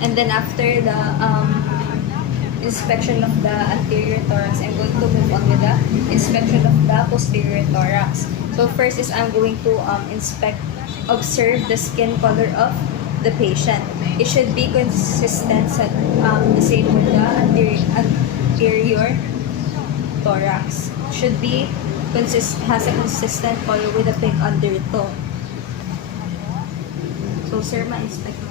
And then after the inspection of the anterior thorax, I'm going to move on with the inspection of the posterior thorax. So first is I'm going to observe the skin color of the patient. It should be consistent sa the same with the anterior thorax. Should be has a consistent color with a pink undertone. So sir, ma-inspect mo.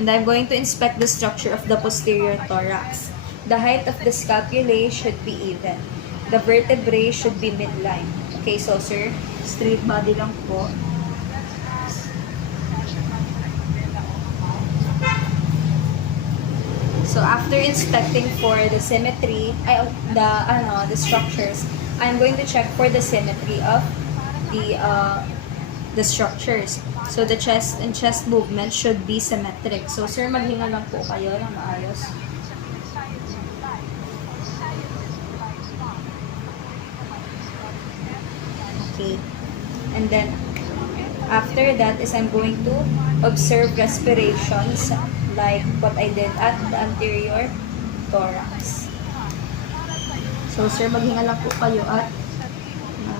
And I'm going to inspect the structure of the posterior thorax. The height of the scapulae should be even. The vertebrae should be midline. Okay, so sir, straight body lang po. So after inspecting for the symmetry, the structures, I'm going to check for the symmetry of the structures. So the chest and chest movement should be symmetric. So sir, maghinga lang po kayo ng maayos. Okay. And then after that is I'm going to observe respirations like what I did at the anterior thorax. So sir, maghinga lang po kayo at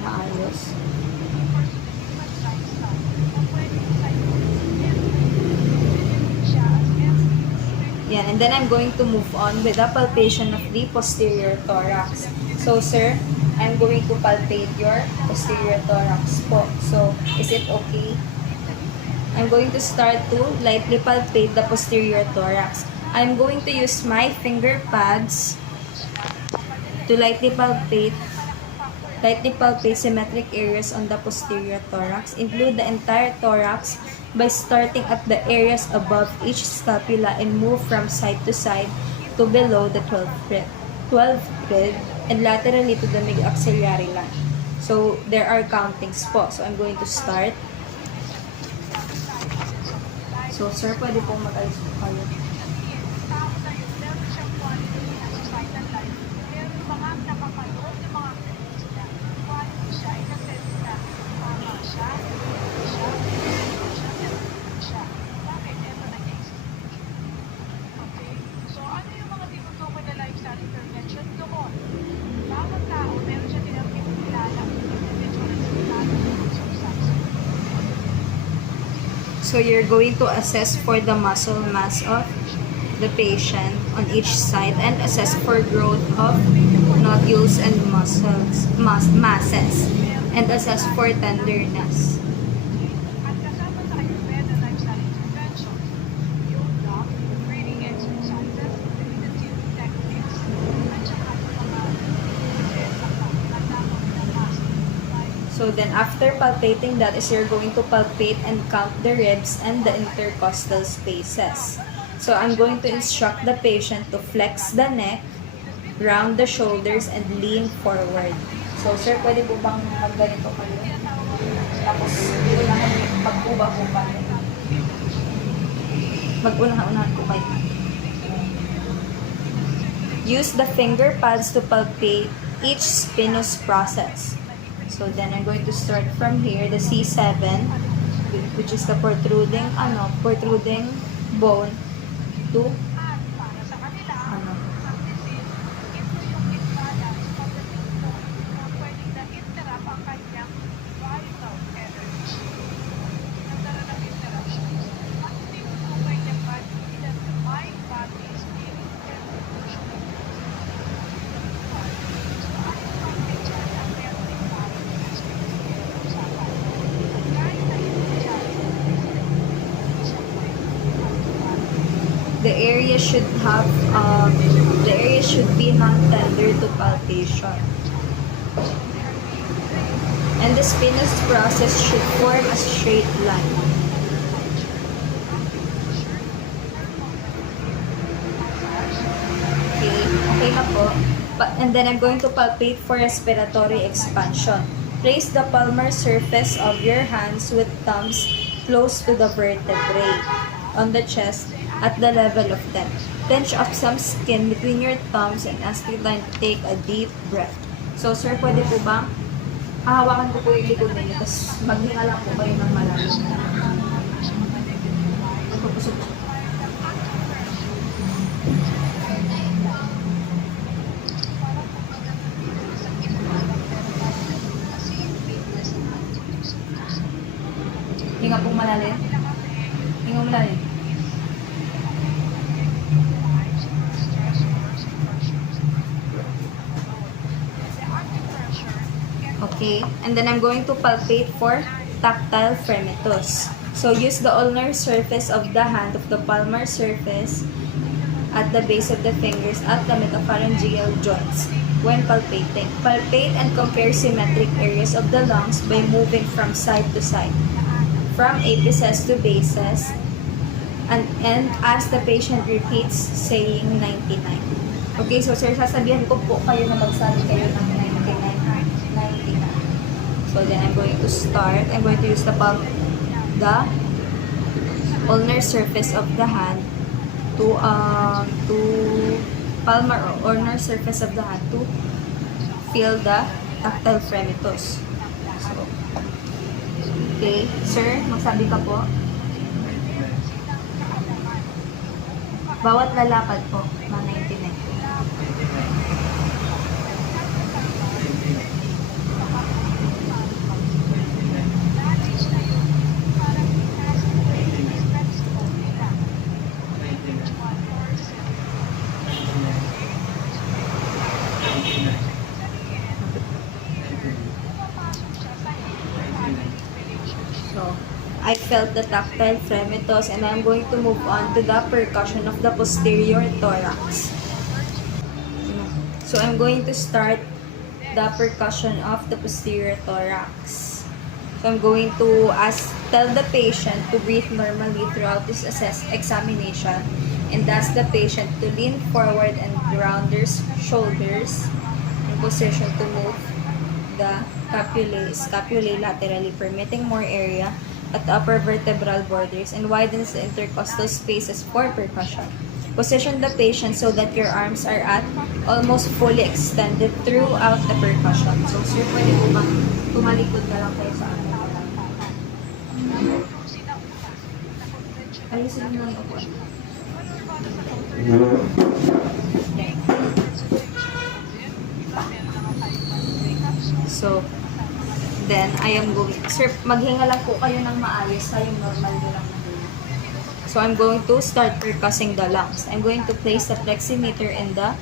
maayos. Yan, and then I'm going to move on with the palpation of the posterior thorax. So sir, I'm going to palpate your posterior thorax po. So, is it okay? I'm going to start to lightly palpate the posterior thorax. I'm going to use my finger pads to lightly palpate symmetric areas on the posterior thorax. Include the entire thorax by starting at the areas above each scapula and move from side to side to below the 12th rib and laterally to the mid-axillary line. So, there are countings po. So, I'm going to start. So, sir, pwede pong mag-alis po kayo. So you're going to assess for the muscle mass of the patient on each side and assess for growth of nodules and masses and assess for tenderness. So then after palpating that is you're going to palpate and count the ribs and the intercostal spaces. So I'm going to instruct the patient to flex the neck, round the shoulders, and lean forward. So sir, pwede po bang magganito kayo? Tapos pag-uba-uba. Mag-unahan po kayo. Use the finger pads to palpate each spinous process. So then I'm going to start from here, the C7, which is the protruding bone to the area should be non-tender to palpation. And the spinous process should form a straight line. Okay na po. And then I'm going to palpate for respiratory expansion. Place the palmar surface of your hands with thumbs close to the vertebrae on the chest at the level of them. Pinch up some skin between your thumbs and ask your line to take a deep breath. So, sir, pwede po ba Hahawakan ko po yung likod ninyo, tapos maghinga lang po kayo ng malalim. Pupusog. Hinga pong malalim. Hinga malalim. Okay, and then I'm going to palpate for tactile fremitus. So use the ulnar surface of the hand of the palmar surface at the base of the fingers at the metapharyngeal joints when palpating. Palpate and compare symmetric areas of the lungs by moving from side to side, from apices to bases, and as the patient repeats saying 99. Okay, so sir, sasabihan ko po kayo na magsabi kayo ng 99. So then I'm going to start. I'm going to use the ulnar surface of the hand to palmar or ulnar surface of the hand to feel the tactile fremitus. So, okay, sir, magsabi ka po. Bawat lalakad po, mga 99. So, I felt the tactile fremitus and I'm going to move on to the percussion of the posterior thorax. So, I'm going to start the percussion of the posterior thorax. So, I'm going to tell the patient to breathe normally throughout this examination and ask the patient to lean forward and round their shoulders in position to move the scapulae laterally, permitting more area at the upper vertebral borders and widens the intercostal spaces for percussion. Position the patient so that your arms are at almost fully extended throughout the percussion. So, sir, pwede po ba tumalikod na lang kayo sa akin? Ayusin mo lang ako. So, then, I am going, sir, maghinga lang po kayo ng maayos, yung normal nyo lang. So, I'm going to start percussing the lungs. I'm going to place the fleximeter in the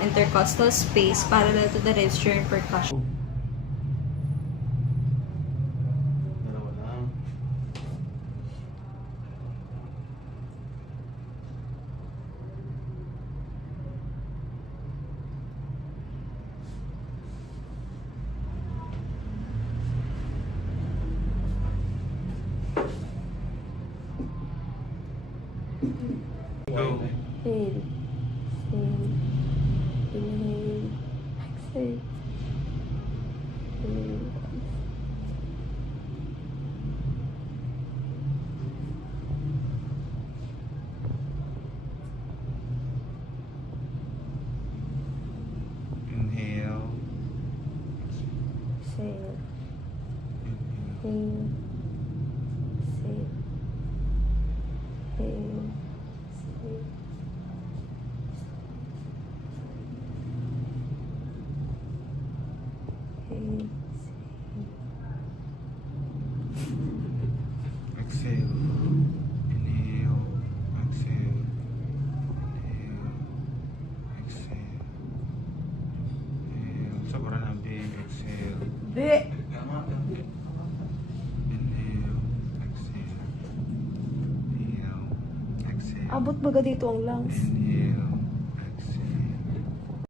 intercostal space parallel to the ribs during percussion. Inhale, inhale, exhale, inhale. Inhale, Exhale, inhale, exhale, inhale. exhale, inhale, exhale, inhale, exhale, inhale, sobrang ang big, exhale, Be! inhale, exhale, inhale, exhale, Abot baga dito ang lungs. inhale,